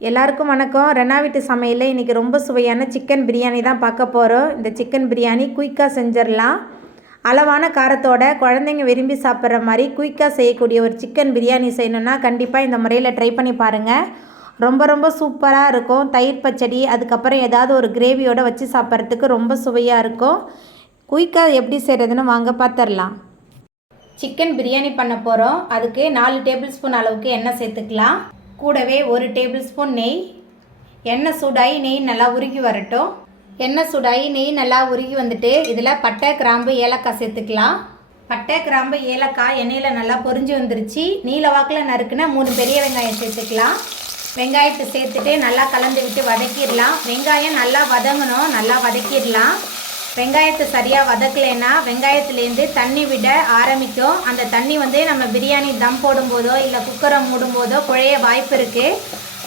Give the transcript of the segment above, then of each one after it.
எல்லாருக்கும் வணக்கம். ரெனா வீட்டு சமையலில் இன்றைக்கி ரொம்ப சுவையான சிக்கன் பிரியாணி தான் பார்க்க போகிறோம் இந்த சிக்கன் பிரியாணி குயிக்காக செஞ்சிடலாம். அளவான காரத்தோட குழந்தைங்க விரும்பி சாப்பிட்ற மாதிரி குயிக்காக செய்யக்கூடிய ஒரு சிக்கன் பிரியாணி செய்யணுன்னா கண்டிப்பாக இந்த முறையில் ட்ரை பண்ணி பாருங்கள் ரொம்ப ரொம்ப சூப்பராக இருக்கும். தயிர் பச்சடி அதுக்கப்புறம் ஏதாவது ஒரு கிரேவியோடு வச்சு சாப்பிட்றதுக்கு ரொம்ப சுவையாக இருக்கும். குயிக்காக எப்படி செய்கிறதுன்னு வாங்க பார்த்துடலாம் சிக்கன் பிரியாணி பண்ண போகிறோம் அதுக்கு நாலு டேபிள் ஸ்பூன் அளவுக்கு எண்ணெய் சேர்த்துக்கலாம். கூடவே ஒரு டேபிள் ஸ்பூன் நெய் எண்ணெய் சூடாகி நெய் நல்லா உருகி வரட்டும். எண்ணெய் சூடாகி நெய் நல்லா உருகி வந்துட்டு இதில் பட்டை கிராம்பு ஏலக்காய் சேர்த்துக்கலாம். பட்டை கிராம்பு ஏலக்காய் எண்ணெயில் நல்லா பொரிஞ்சு வந்துருச்சு. நீல வாக்கில் நறுக்குன மூணு பெரிய வெங்காயம் சேர்த்துக்கலாம். வெங்காயத்தை சேர்த்துட்டு நல்லா கலந்து விட்டு வதக்கிடலாம். வெங்காயம் நல்லா வதங்கணும். நல்லா வதக்கிடலாம். வெங்காயத்தை சரியாக வதக்கலைன்னா வெங்காயத்துலேருந்து தண்ணி விட ஆரம்பிக்கும். அந்த தண்ணி வந்து நம்ம பிரியாணி தம் போடும்போதோ இல்லை குக்கரை மூடும்போதோ குழைய வாய்ப்பு இருக்குது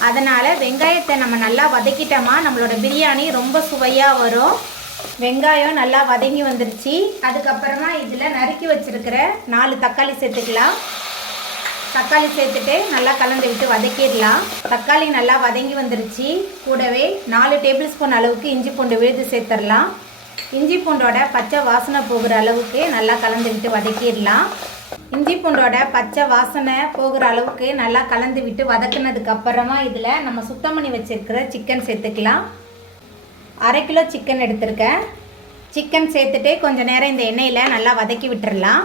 அதனால் வெங்காயத்தை நம்ம நல்லா வதக்கிட்டோமா நம்மளோட பிரியாணி ரொம்ப சுவையாக வரும். வெங்காயம் நல்லா வதங்கி வந்துருச்சு. அதுக்கப்புறமா இதில் நறுக்கி வச்சுருக்கிற நாலு தக்காளி சேர்த்துக்கலாம். தக்காளி சேர்த்துட்டு நல்லா கலந்து விட்டு வதக்கிடலாம். தக்காளி நல்லா வதங்கி வந்துருச்சு. கூடவே நாலு டேபிள் ஸ்பூன் அளவுக்கு இஞ்சி பூண்டு விழுது சேர்த்துடலாம் இஞ்சி பூண்டோட பச்சை வாசனை போகிற அளவுக்கு நல்லா கலந்து விட்டு வதக்கிடலாம். இஞ்சி பூண்டோட பச்சை வாசனை போகிற அளவுக்கு நல்லா கலந்து விட்டு வதக்குனதுக்கு அப்புறமா இதில் நம்ம சுத்தம் பண்ணி வச்சுருக்கிற சிக்கன் சேர்த்துக்கலாம். அரை கிலோ சிக்கன் எடுத்திருக்கேன். சிக்கன் சேர்த்துட்டு கொஞ்சம் நேரம் இந்த எண்ணெயில் நல்லா வதக்கி விட்டுடலாம்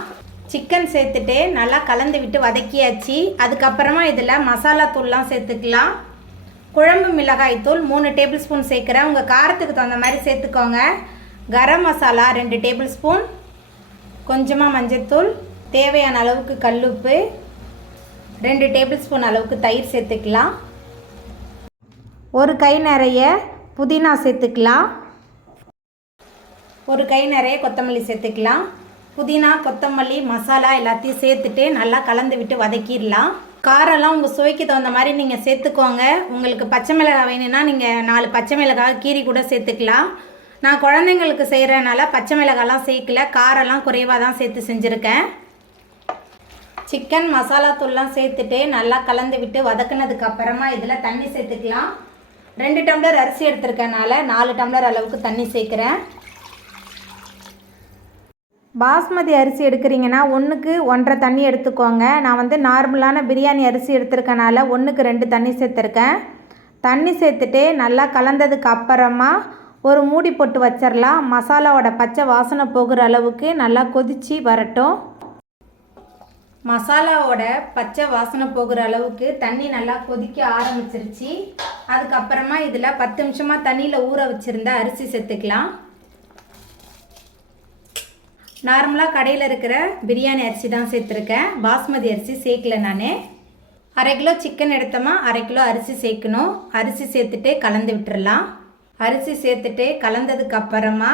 சிக்கன் சேர்த்துட்டு நல்லா கலந்து விட்டு வதக்கியாச்சு. அதுக்கப்புறமா இதில் மசாலா தூள்லாம் சேர்த்துக்கலாம். குழம்பு மிளகாய் தூள் மூணு டேபிள் ஸ்பூன் சேர்க்குறேன். உங்கள் காரத்துக்கு தகுந்த மாதிரி சேர்த்துக்கோங்க. கரம் மசாலா ரெண்டு டேபிள் ஸ்பூன் கொஞ்சமாக மஞ்சத்தூள் தேவையான அளவுக்கு கல்லுப்பு ரெண்டு டேபிள் ஸ்பூன் அளவுக்கு தயிர் சேர்த்துக்கலாம். ஒரு கை நிறைய புதினா சேர்த்துக்கலாம். ஒரு கை நிறைய கொத்தமல்லி சேர்த்துக்கலாம். புதினா கொத்தமல்லி மசாலா எல்லாத்தையும் சேர்த்துட்டு நல்லா கலந்து விட்டு வதக்கிடலாம். காரெல்லாம் உங்கள் சுவைக்கு தகுந்த மாதிரி நீங்கள் சேர்த்துக்கோங்க. உங்களுக்கு பச்சை மிளகாய் வேணும்னா நீங்கள் நாலு பச்சை மிளகாய் கீரி கூட சேர்த்துக்கலாம். நான் குழந்தைங்களுக்கு செய்கிறனால பச்சை மிளகாலாம் சேர்க்கல காரெல்லாம் குறைவாக தான் சேர்த்து செஞ்சுருக்கேன். சிக்கன் மசாலா தூள்லாம் சேர்த்துட்டு நல்லா கலந்து விட்டு வதக்குனதுக்கு அப்புறமா இதில் தண்ணி சேர்த்துக்கலாம். ரெண்டு டம்ளர் அரிசி எடுத்திருக்கனால நாலு டம்ளர் அளவுக்கு தண்ணி சேர்க்குறேன். பாஸ்மதி அரிசி எடுக்கிறீங்கன்னா ஒன்றுக்கு ஒன்றரை தண்ணி எடுத்துக்கோங்க. நான் வந்து நார்மலான பிரியாணி அரிசி எடுத்திருக்கனால ஒன்றுக்கு ரெண்டு தண்ணி சேர்த்துருக்கேன். தண்ணி சேர்த்துட்டு நல்லா கலந்ததுக்கு அப்புறமா ஒரு மூடி போட்டு வச்சிடலாம் மசாலாவோட பச்சை வாசனை போகிற அளவுக்கு நல்லா கொதித்து வரட்டும். மசாலாவோட பச்சை வாசனை போகிற அளவுக்கு தண்ணி நல்லா கொதிக்க ஆரம்பிச்சிருச்சு. அதுக்கப்புறமா இதில் பத்து நிமிஷமாக தண்ணியில் ஊற வச்சுருந்த அரிசி சேர்த்துக்கலாம். நார்மலாக கடையில் இருக்கிற பிரியாணி அரிசி தான் சேர்த்துருக்கேன். பாஸ்மதி அரிசி சேர்க்கல நான். அரை கிலோ சிக்கன் எடுத்தோமா அரை கிலோ அரிசி சேர்க்கணும். அரிசி சேர்த்துட்டு கலந்து விட்டுறலாம். அரிசி சேர்த்துட்டு கலந்ததுக்கு அப்புறமா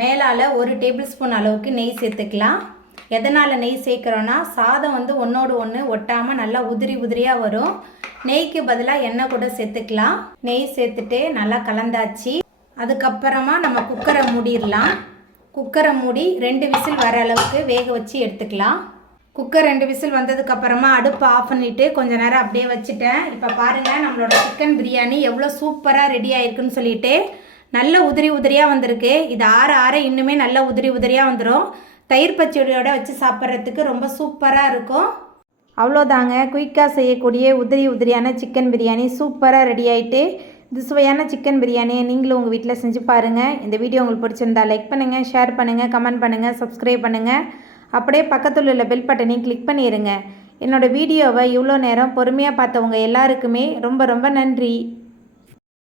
மேலால் ஒரு டேபிள் ஸ்பூன் அளவுக்கு நெய் சேர்த்துக்கலாம். எதனால் நெய் சேர்க்குறோன்னா சாதம் வந்து ஒன்றோடு ஒன்று ஒட்டாமல் நல்லா உதிரி உதிரியாக வரும். நெய்க்கு பதிலாக எண்ணெய் கூட சேர்த்துக்கலாம். நெய் சேர்த்துட்டு நல்லா கலந்தாச்சு. அதுக்கப்புறமா நம்ம குக்கரை மூடிடலாம். குக்கரை மூடி ரெண்டு விசில் வர அளவுக்கு வேக வச்சு எடுத்துக்கலாம். குக்கர் ரெண்டு விசில் வந்ததுக்கப்புறமா அடுப்பு ஆஃப் பண்ணிவிட்டு கொஞ்சம் நேரம் அப்படியே வச்சுட்டேன். இப்போ பாருங்கள் நம்மளோட சிக்கன் பிரியாணி எவ்வளோ சூப்பராக ரெடி ஆயிருக்குன்னு சொல்லிட்டு நல்ல உதிரி உதிரியாக வந்திருக்கு. இது ஆற ஆற இன்னுமே நல்ல உதிரி உதிரியாக வந்துடும் தயிர் பச்சடியோட வச்சு சாப்பிட்றதுக்கு ரொம்ப சூப்பராக இருக்கும். அவ்வளோதாங்க குயிக்காக செய்யக்கூடிய உதிரி உதிரியான சிக்கன் பிரியாணி சூப்பராக ரெடி ஆகிட்டு இது சுவையான சிக்கன் பிரியாணியை நீங்களும் உங்கள் வீட்டில் செஞ்சு பாருங்கள் இந்த வீடியோ உங்களுக்கு பிடிச்சிருந்தா லைக் பண்ணுங்கள் ஷேர் பண்ணுங்கள் கமெண்ட் பண்ணுங்கள் சப்ஸ்கிரைப் பண்ணுங்கள் அப்படியே பக்கத்தில் உள்ள பெல் பட்டனையும் கிளிக் பண்ணிடுங்க என்னோடய வீடியோவை இவ்வளோ நேரம் பொறுமையாக பார்த்தவங்க எல்லாருக்குமே ரொம்ப ரொம்ப நன்றி.